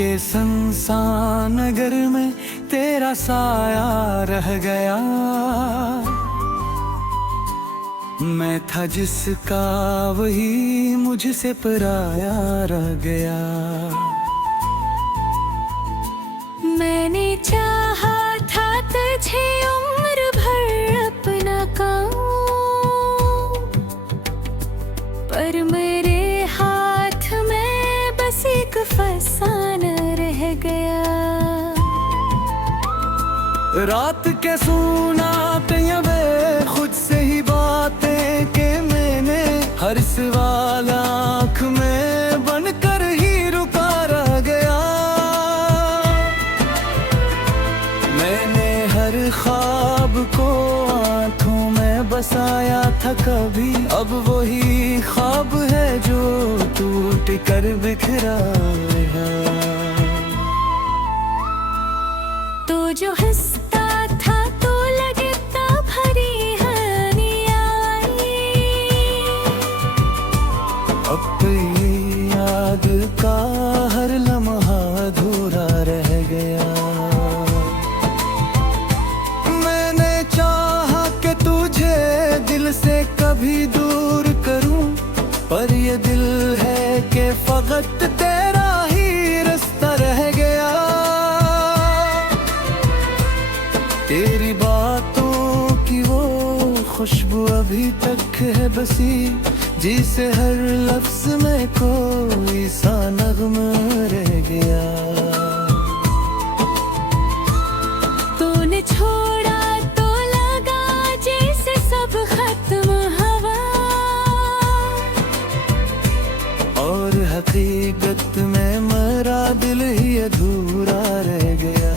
के सुनसान नगर में तेरा साया रह गया। मैं था जिसका वही मुझसे पराया रह गया। मैंने चाहा था तुझे उम्र भर अपना कहूं, पर मेरे हाथ में बस एक फसाना रह गया। रात के सुनाते वे खुद से ही बातें के मैंने हर सवाल आँख में बनकर ही रुका रह गया। मैंने हर ख्वाब को आँखों में बसाया था कभी, अब वही ख्वाब है जो टूट कर बिखरा है। तो जो हंसता था तो लगता भरी हनी आई, अब तो ये याद का हर लम्हा अधूरा रह गया। मैंने चाहा कि तुझे दिल से कभी दूर करूं, पर ये दिल है कि फकत तेरा ही रास्ता रह गया। तेरी बातों की वो खुशबू अभी तक है बसी, जिसे हर लफ्ज में कोई सा नग़्मा रह गया। तूने छोड़ा तो लगा जैसे सब खत्म हवा, और हकीकत में मरा दिल ही अधूरा रह गया।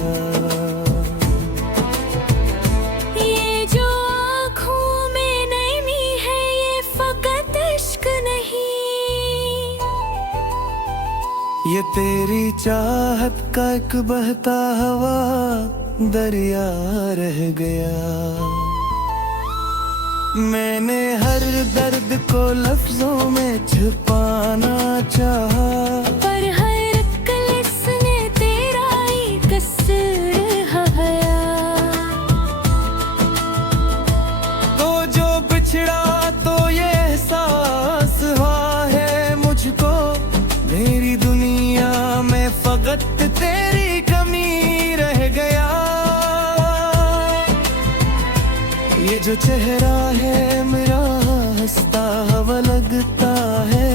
ये तेरी चाहत का एक बहता हवा दरिया रह गया। मैंने हर दर्द को लफ्जों में छुपाना चाहा, पर हर कलिस ने तेरा ही कसूर हया। तो जो बिछड़ा तो ये एहसास हुआ है मुझको, मेरी दुनिया में फकत तेरी कमी रह गया। ये जो चेहरा है मेरा हंसता हुआ लगता है,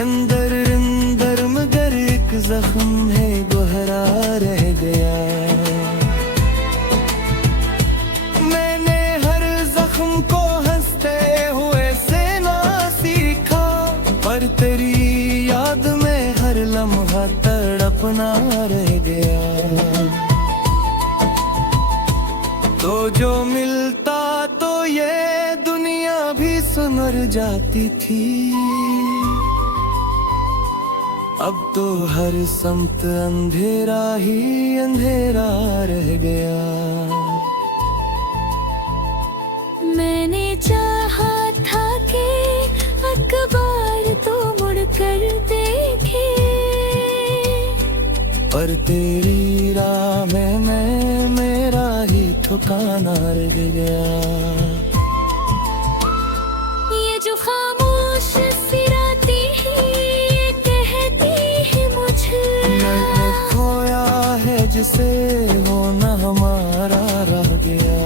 अंदर अंदर मगर एक जख्म है गहरा रह गया। मैंने हर जख्म को हंसते हुए से ना सीखा, पर तेरी याद में हर लम्हा तड़पना रह गया। तो जो मिलता तो ये दुनिया भी सुनर जाती थी, अब तो हर समत अंधेरा ही अंधेरा रह गया। मैंने चाहा था कि अखबार तो मुड़कर देखे, पर तेरी राह में मैं मेरा ही ठिकाना रह गया। ये जो खामोश सिराती है ये कहती है मुझे, मैंने खोया है जिसे वो न हमारा रह गया।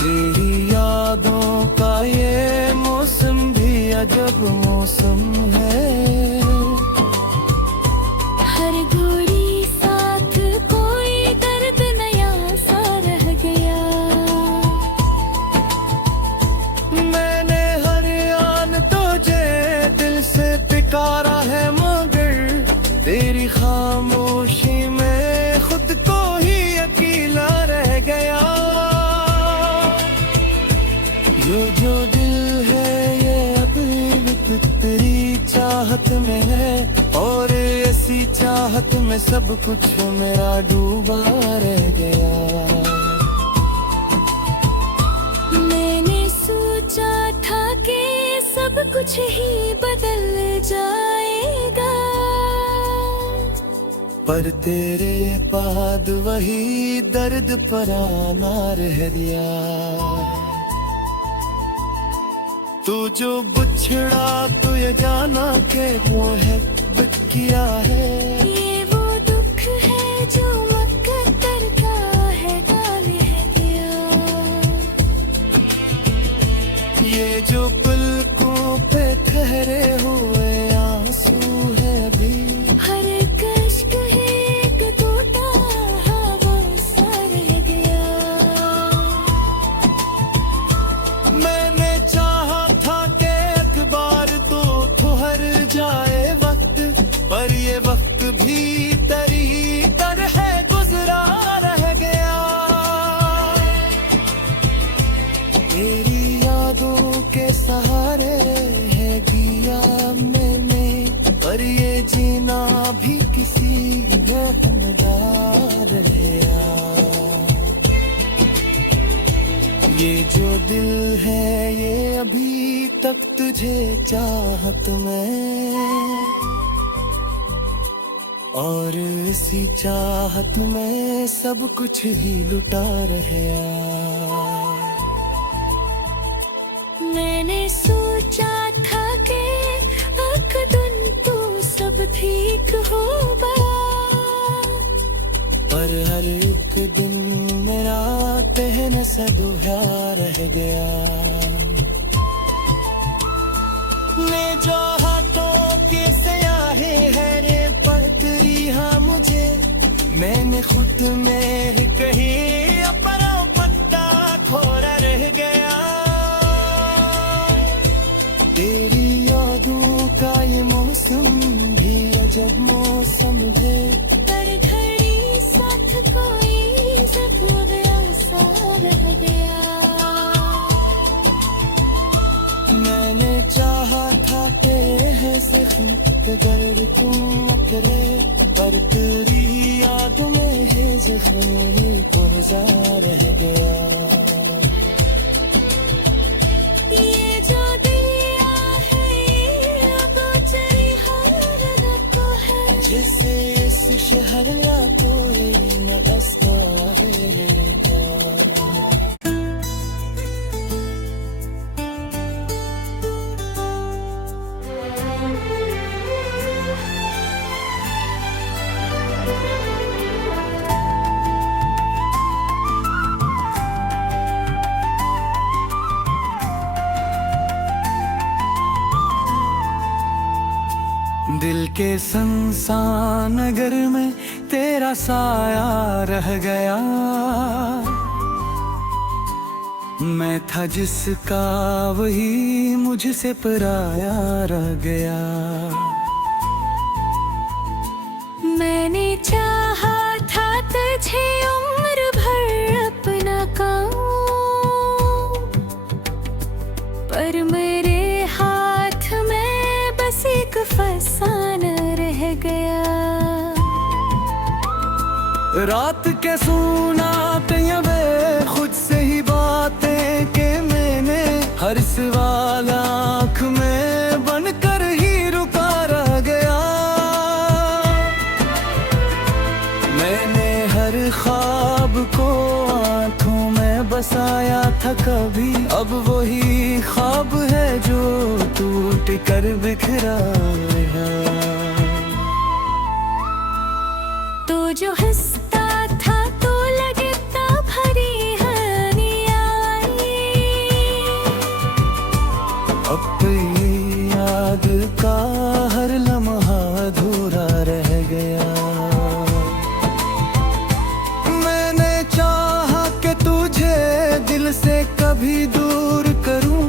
तेरी यादों का ये मौसम भी अजब मौसम है, हर घड़ी साथ कोई दर्द नया सा रह गया। मैंने हर आन तुझे दिल से पुकारा है, मगर तेरी खामोशी में खुद को ही अकेला रह गया। ये जो दिल है ये अभी तेरी चाहत में है, और ऐसी चाहत में सब कुछ मेरा डूबा रह गया। मैंने सोचा था कि सब कुछ ही बदल जाएगा, पर तेरे बाद वही दर्द पराना रह गया। तू जो बिछड़ा तो ये जाना के वो है किया है। ये वो दुख है जो मुकद्दर का है डाल है गया। ये जो पलकों पे ठहरे हुए आंसू है भी, हर कश्क है एक टूटा हवा सा रह गया। मैंने चाहा था कि एक बार तो ठहर जाए वक्त, पर ये वक्त भी तेरी तरह गुजरा रह गया। तेरी यादों के सहारे है जिया मैंने, पर ये जीना भी किसी में हमदार गया। ये जो दिल है ये अभी तक तुझे चाहत में, और इसी चाहत में सब कुछ ही लुटा रहा। मैंने सोचा था कि एक दिन तो सब ठीक होगा, पर हर एक दिन मेरा कहना सदोहा रह गया। मैं जो हाथों के स्याही है रे पकड़ी हाँ मुझे, मैंने खुद में ही कही अपना पत्ता खोरा रह गया। तेरी यादों का ये मौसम भी अजब मौसम है, पर घड़ी साथ कोई जब गया सा रह गया। मैंने चाहा था कि ऐसे के दर्द तुम करे, पर तेरी याद में है जख्मी गुजार रह गया। ये जो दरिया है ये गोचरी हर को है, जिसे इस शहर का कोई न बसता रहेगा। दिल के संसान नगर में तेरा साया रह गया। मैं था जिसका वही मुझसे पराया रह गया। मैंने चाहा था तुझे उम्र भर अपना कहूं, पर मेरे हाथ में बस एक फसाना रह गया। रात के सुनाते वे खुद से ही बातें के मैंने हर सवाल आँख में बनकर ही रुका रह गया। मैंने हर ख्वाब को आँखों में बसाया था कभी, अब वही ख्वाब है जो टूट कर बिखरा है। तो जो हंसता था तो लगता भरी हनिया आई, अब ये याद का हर लम्हा अधूरा रह गया। मैंने चाहा कि तुझे दिल से कभी दूर करूं,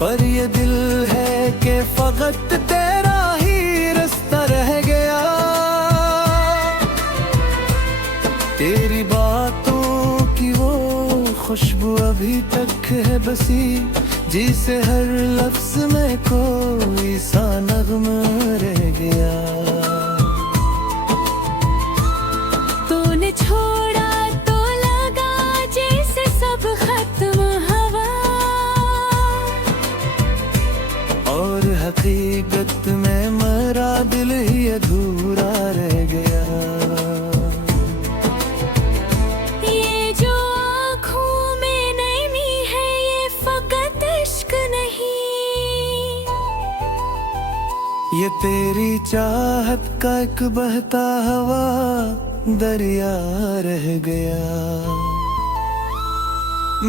पर ये दिल है कि फकत तेरा ही रास्ता रह गया। तेरी बातों की वो खुशबू अभी तक है बसी, जिसे हर लफ्ज में कोई सा नगमा रह गया। तूने छोड़ा तो लगा जैसे सब खत्म हवा, और हकीकत में मरा दिल ही अधूरा रह गया। ये तेरी चाहत का एक बहता हवा दरिया रह गया।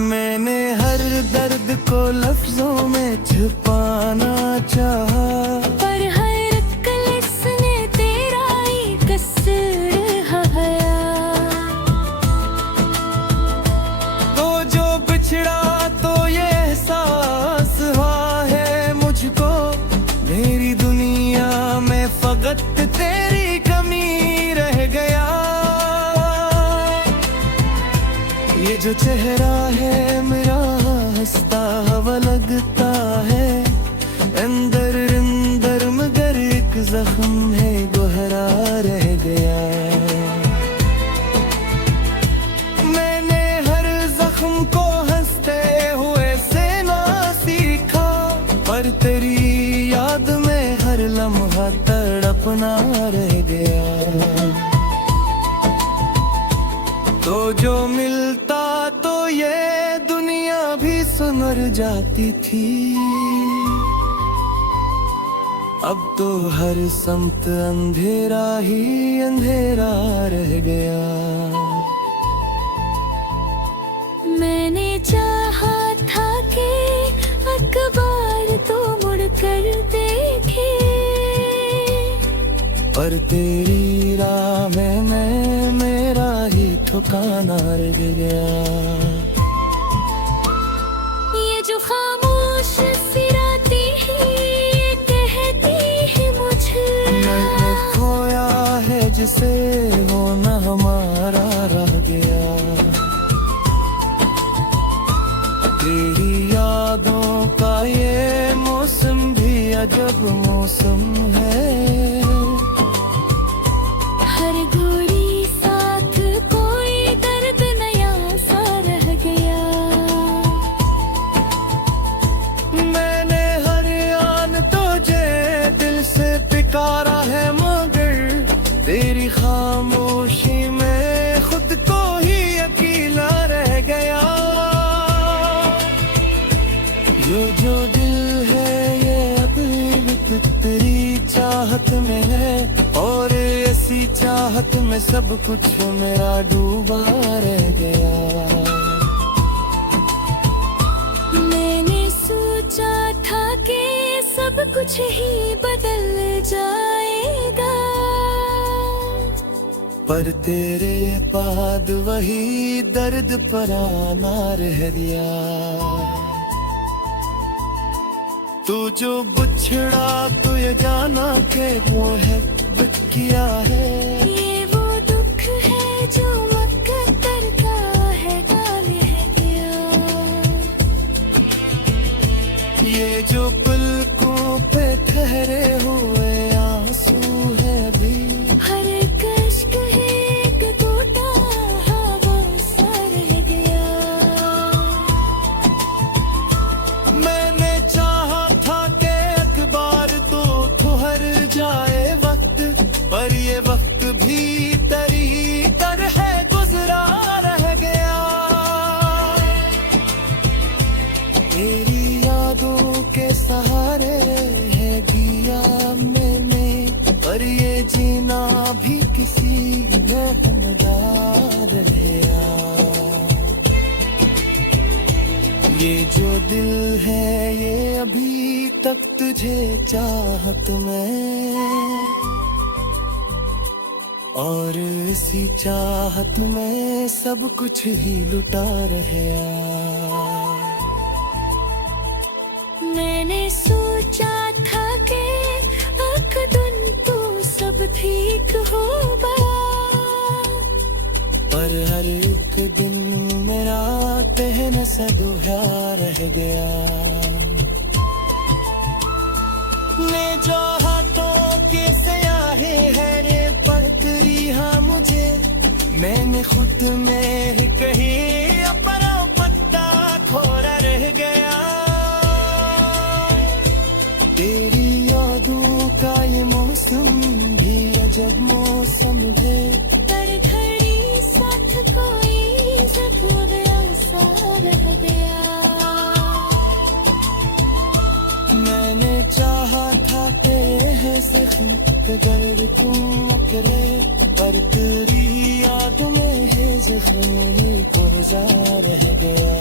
मैंने हर दर्द को लफ्जों में छुपाना चाहा, पर हर कलिस ने तेरा ही कसर हया। तो जो बिछड़ा तो ये एहसास हुआ है मुझको, मेरी दुनिया में फकत तेरी कमी रह गया। ये जो चेहरा है मेरा हंसता हवा लगता है, अंदर अंदर मगर एक जख्म है गहरा रह गया। मैंने हर जख्म को हंसते हुए से ना सीखा, पर तेरी याद में हर लम्हा तड़पना रह गया। तो जो मिलता तो ये दुनिया भी सुनर जाती थी, अब तो हर समत अंधेरा ही अंधेरा रह गया। मैंने चाहा था कि अखबार तो मुड़कर देखे, पर तेरी राह में मैं मेरा ही ठिकाना रह गया। ये जो खामोश सी रातें हैं ये कहती है मुझे, मैंने खोया है जिसे वो न हमारा रह गया। तेरी यादों का ये मौसम भी अजब मौसम है, हर घड़ी साथ कोई दर्द नया सा रह गया। मैंने हर आन तुझे दिल से पुकारा है, मगर तेरी खामोशी में खुद को ही अकेला रह गया। ये जो दिल है ये अभी तेरी चाहत में है, और ऐसी चाहत में सब कुछ मेरा डूबा रह गया। मैंने सोचा था कि सब कुछ ही बदल जाएगा, पर तेरे बाद वही दर्द पराना रह गया। तू जो बिछड़ा तो ये जाना के वो है किया है, ये वो दुख है जो मुकद्दर का है रह गया। ये जो पलकों पे ठहरे हुए आंसू है भी, हर कश्क है एक टूटा हवा सा रह गया। मैंने चाहा था कि अखबार तो ठहर जाए वक्त, पर ये वक्त भी तेरी तरह गुजरा रह गया। तेरी यादों के सहारे है जिया मैंने, पर ये जीना भी किसी मेहनदार गया। ये जो दिल है ये अभी तक तुझे चाहत में, और इसी चाहत में सब कुछ ही लुटा रहा। मैंने सोचा था कि एक दिन तो सब ठीक होगा, पर हर एक दिन मेरा कहना सा दोहरा रह गया। मैं जो हाथों के स्याही है रे पहतरी हाँ मुझे, मैंने खुद में ही कही अपना पत्ता खोरा रह गया। तेरी यादों का ये मौसम भी अजब मौसम है, पर घड़ी साथ कोई जब गया सा रह गया। मैंने चाहा था कि के दर्द तुम अकरे, पर तेरी याद में है ज़ख्म कोज़ा रह गया।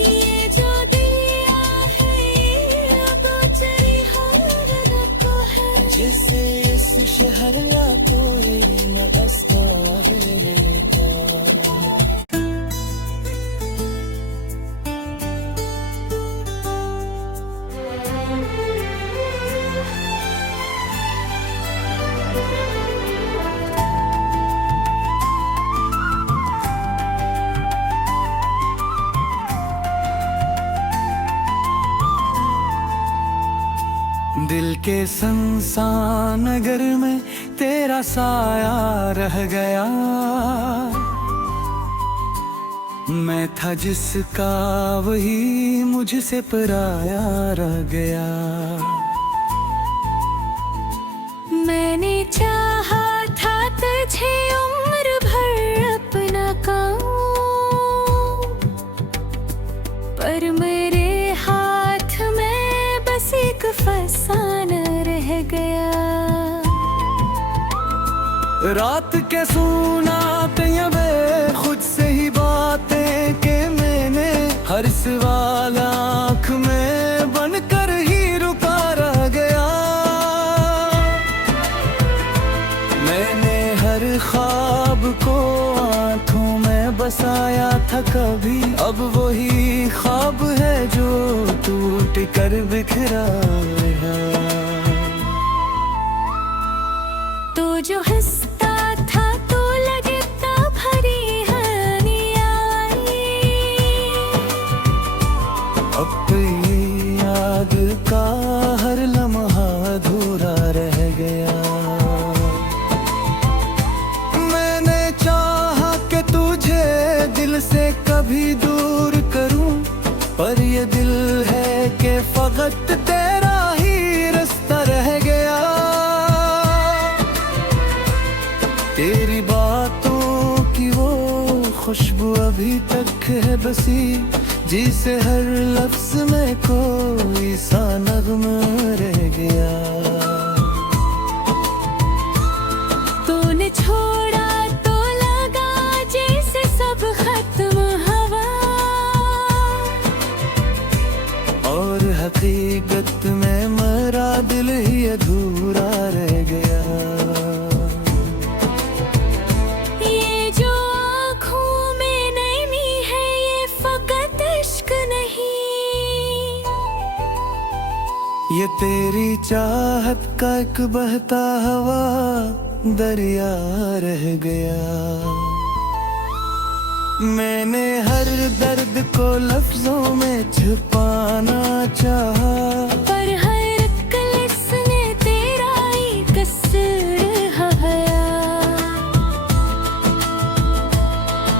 ये जो दिया है ये गोचरी हर को है, जैसे इस शहर ला कोई न बसता है क्या। दिल के संसान नगर में तेरा साया रह गया। मैं था जिसका वही मुझसे पराया रह गया। मैंने चाहा था तुझे उम्र भर अपना कहूं, पर मेरे हाथ में बस एक फसाना रह गया। रात के सुनाते वे खुद से ही बातें के मैंने हर सवाल आँख में बनकर ही रुका रह गया। मैंने हर ख्वाब को आँखों में बसाया था कभी, अब वही ख्वाब है जो टूट कर बिखरा है। तो जो हंसता था तो लगता भरी हनी आई, अब तो ये याद का हर लम्हा अधूरा रह गया। मैंने चाहा कि तुझे दिल से कभी दूर करूं, पर ये दिल है कि फकत तेरा ही रास्ता रह गया। तेरी बातों की वो खुशबू अभी तक है बसी, जिसे हर लफ्ज में कोई सा नग़्मा रह गया। तूने छोड़ा तो लगा जैसे सब खत्म हवा, और हकीकत में मरा दिल ही अधूरा रह गया। ये जो आँखों में नैनी है ये फकत इश्क नहीं, ये तेरी चाहत का एक बहता हवा दरिया रह गया। मैंने हर दर्द को लफ्जों में छुपाना चाहा, पर हर कलिस ने तेरा ही कसूर हया।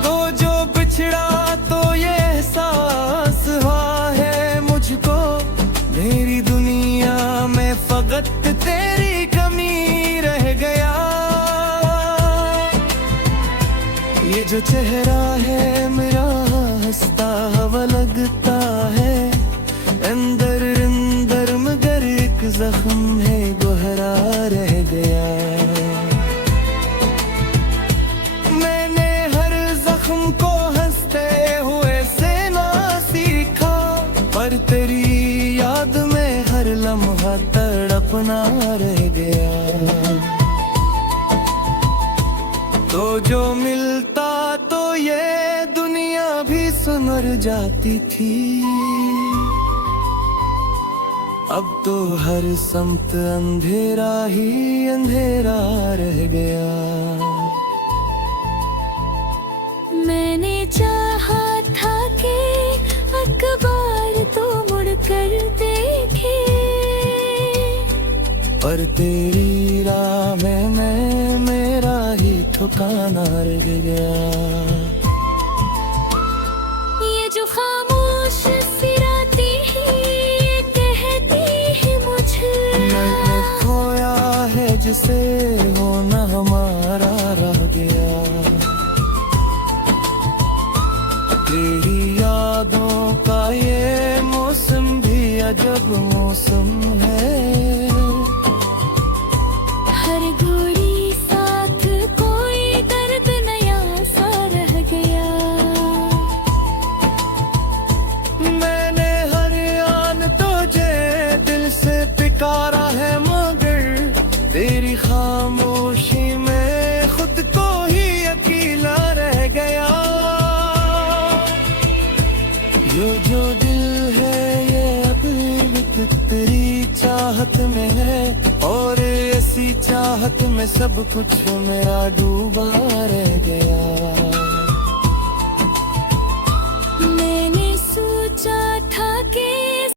तो जो बिछड़ा तो ये एहसास हुआ है मुझको, मेरी दुनिया में फकत तेरी कमी रह गया। ये जो चेहरा है मेरा हंसता हवा लगता है, अंदर अंदर मगर एक जख्म है गहरा रह गया। मैंने हर जख्म को हंसते हुए से ना सीखा, पर तेरी याद में हर लम्हा तड़पना रह गया। तो जो मिलता तो ये दुनिया भी सुनर जाती थी, अब तो हर समत अंधेरा ही अंधेरा रह गया। मैंने चाहा था कि अखबार तो मुड़ कर देखे, पर तेरी राह में मैं मेरा ही ठिकाना रह गया। ये जो खामोश सी रातें हैं ये कहती है मुझे, मैंने खोया है जिसे वो न हमारा रह गया। तेरी यादों का ये मौसम भी अजब मौसम है, चाहत में है, और ऐसी चाहत में सब कुछ मेरा डूबा रह गया।